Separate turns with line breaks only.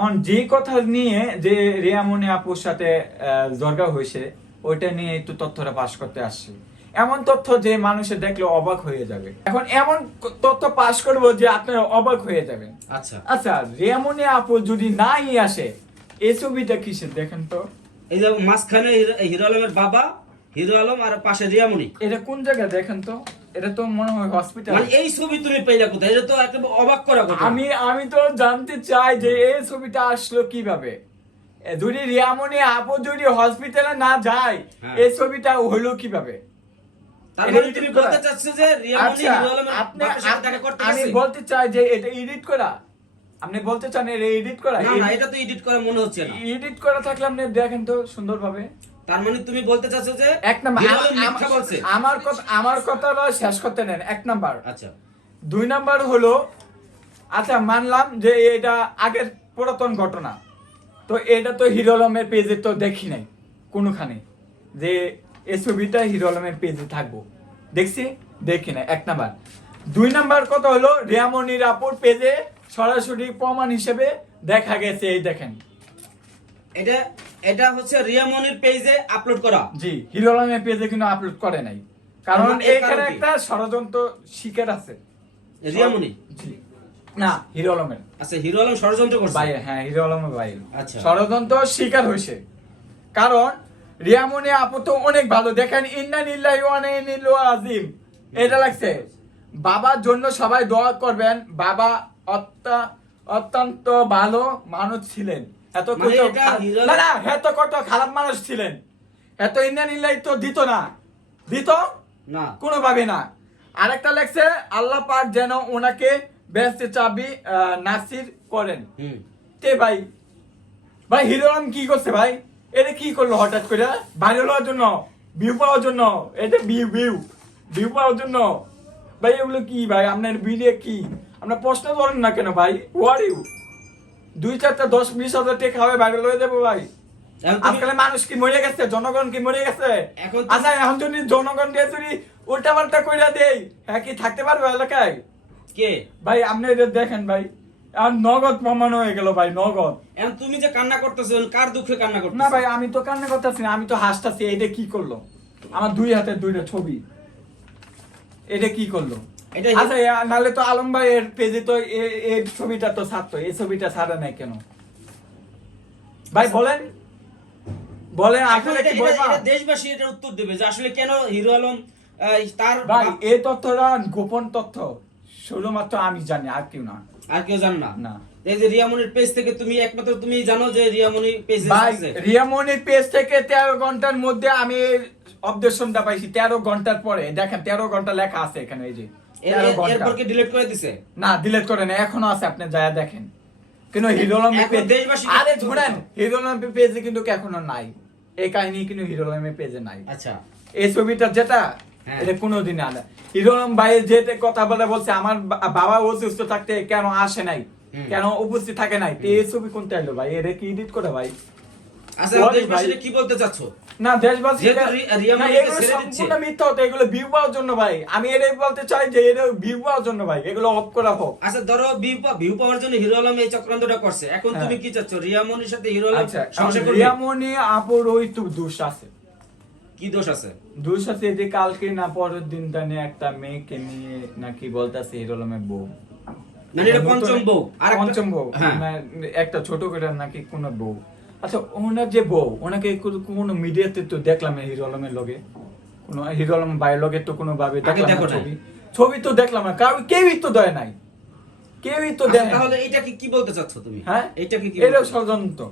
এখন যে কথা নিয়ে যে রিয়ামনি আপুর সাথে জর্গা হয়েছে ওইটা নিয়ে একটু তথ্যটা পাশ করতে আসছি। এমন তথ্য যে মানুষে দেখলে অবাক হয়ে যাবে। এখন এমন তথ্য পাশ করব যে আপনারা অবাক হয়ে যাবেন।
আচ্ছা।
আচ্ছা রিয়ামনি আপু যদি নাই আসে এই ছবিটা কিসের দেখেন তো?
এই যে মাঝখানে হিরো- আলমের বাবা হিরো আলম আর পাশে রিয়ামণি
এটা কোন জায়গায় দেখেন তো? এটা তো মনে হয় হসপিটাল
মানে এই ছবি তুমি কোথায়? এটা তো একেবারে অবাক করা কথা।
আমি আমি তো জানতে চাই যে এই ছবিটা আসলো কীভাবে? যদি রিয়ামনি আপু যদি হসপিটালে না যায়
হ্যাঁ।
এই ছবিটা হলো কীভাবে? আচ্ছা, আমি বলতে চাই যে এটা এডিট করা। আপনি বলতে চান এটা এডিট করা?
এটা তো এডিট করা মনে হচ্ছে না।
এডিট করা থাকলে আপনি দেখেন তো সুন্দরভাবে।
তার মানে তুমি বলতে চাচ্ছ যে
এক নাম্বার আমার কথা আমার কথাটা শেষ করতে নেন এক নাম্বার।
আচ্ছা।
দুই নাম্বার হলো আচ্ছা মানলাম যে এটা আগের পুরাতন ঘটনা। তো এটা তো হিরো আলমের পেজে তো দেখি নাই কোনোখানে। যে এই ছবিটা হিরো আলমের পেজে থাকব। দেখছি? দেখি না এক নাম্বার। দুই নাম্বার কথা হলো রিয়ামনির আপুর পেজে সরাসরি প্রমাণ হিসেবে দেখা গেছে এই দেখেন।
এটা এটা হচ্ছে রিয়ামনির পেজে আপলোড করা।
জি হিরো আলমের পেজে কিন্তু আপলোড করে নাই। কারণ এখানে একটা ষড়যন্ত্র শিকার আছে।
রিয়ামনি
জি। না হিরো আলমের।
আচ্ছা হিরো আলম ষড়যন্ত্র করছে?
বাইরে হ্যাঁ হিরো আলমের বাইরে
আচ্ছা।
ষড়যন্ত্র শিকার হয়েছে। কারণ রিয়ামনি আপু তো অনেক ভালো। দেখেন ইন্না ইল্লাহি ওয়া ইন্না ইলাইহি আজিম এটা লাগছে। বাবার জন্য সবাই দোয়া করবেন। বাবা অত্যা- অত্যন্ত ভালো মানুষ ছিলেন। এত
মানে
না এত কত খারাপ মানুষ ছিলেন। এত ইন্নান ইল্লাহি তো দিত না। দিত?
না।
কোনোভাবে না। আরেকটা লেখছে আল্লাহ পাক যেন ওনাকে ব্যস্ত চাবি নাসির করেন। তে ভাই? ভাই হিরো আলম কি করছে ভাই? এটা কি করল হঠাৎ করে? ভাইরাল হওয়ার জন্য ভিউ পাওয়ার জন্য এটা ভিউ ভিউ ভিউ পাওয়ার জন্য। ভাই এগুলো কি ভাই? আপনার ভিডিও কি? আপনার প্রশ্ন করেন না কেন ভাই? হোয়ার ইউ দুই চারটা দশ বিশ হাজার টাকা হবে ভাইরাল হয়ে যাব ভাই। আজকাল মানুষ কি মরে গেছে? জনগণ কি মরে গেছে?
এখন
আচ্ছা এখন যদি জনগণ দিয়ে যদি উল্টা পাল্টা কইরা দেই। হ্যাঁ কি থাকতে পারবে এলাকায়?
কে?
ভাই আপনি দেখেন ভাই আর নগদ প্রমাণ হয়ে গেল ভাই নগদ।
এখন তুমি যে কান্না করতেছো কার দুঃখে কান্না করতেছো?
না ভাই আমি তো কান্না করতেছি না আমি তো হাসতাছি এটা কি করল? আমার দুই হাতে দুইটা ছবি। এটা কি করল? আচ্ছা নাহলে তো আলম ভাই এর পেজে তো এই ছবিটা তো ছাড়তো এই ছবিটা ছাড়া নাই কেন? ভাই বলেন। বলেন
এখন
আসলে
এটা
কি
এটা-
বলবা?
দেশবাসী এটার উত্তর দেবে যে আসলে কেন হিরো আলম তার
ভাই এই তথ্যটা গোপন তথ্য। শুধুমাত্র আমি জানি আর কেউ না।
আর কেউ জান না?
না।
এই যে রিয়ামনির পেজ থেকে তুমি একমাত্র তুমি জানো যে রিয়ামনি পেজ
ভাই রিয়ামনি পেজ থেকে তেরো ঘণ্টার মধ্যে আমি অবজেকশনটা পাইছি তেরো ঘণ্টার পরে। দেখেন তেরো ঘণ্টা লেখা আছে এখানে এই যে।
এরপর কি ডিলিট করে দিছে?
না ডিলেট করে না এখনও আছে আপনি যায় দেখেন। কিন্তু হিরোলম
দেশবাসীকে
আরে শুনেন পেজে কিন্তু এখনও নাই। এই কাহিনী কিন্তু হিরোলমের পেজে নাই।
আচ্ছা।
এই ছবিটা যেটা
হ্যাঁ।
এটা কোনোদিন আনা হিরোলম ভাই যেটা কথা বলে বলছে আমার বাবা অসুস্থ থাকতে কেন আসে নাই? কেন উপস্থিত থাকে নাই? এই ছবি কোনটা এলো ভাই? এটা কি এডিট করে ভাই?
আচ্ছা দেশবাসীরা কি বলতে চাচ্ছ?
না দেশবাসী
যেহেতু রি- রিয়ামনিকে
এগুলো
ছেড়ে
সম্পূর্ণ মিথ্যা হতো এগুলো ভিউ পাওয়ার জন্য ভাই। আমি এটাই বলতে চাই যে এটা ভিউ পাওয়ার জন্য ভাই এগুলো অফ করা হোক।
আচ্ছা ধরো ভিউ ভিউ পাওয়ার জন্য হিরো আলম এই চক্রান্তটা করছে। এখন
হ্যাঁ।
তুমি কি চাচ্ছ? রিয়ামনির সাথে হিরো আলম
আচ্ছা
সংসার করবে?
রিয়ামনি আপুর ওই তো দোষ আছে।
কি দোষ আছে?
দোষ আছে যে কালকে না পরের দিন একটা মেয়েকে নিয়ে নাকি বলতেছে হিরোলমের বউ।
মানে এটা পঞ্চম বউ। আর
পঞ্চম বউ
হ্যাঁ।
মানে একটা ছোট করে নাকি কোন বউ। আচ্ছা ওনার যে বউ ওনাকে কোনো- মিডিয়াতে তো দেখলাম হিরো আলমের লগে। কোনো হিরো আলম বাইরের লগে তো কোনো ভাবে দেখলাম
দেখো
ছবি। ছবি তো দেখলাম না। কারণ কেউই তো দেয় নাই। কেউই তো
আচ্ছা,
দেয়
তাহলে এটাকে কি কি বলতে চাচ্ছ তুমি?
হ্যাঁ?
এটা কি
এটা ষড়যন্ত্র।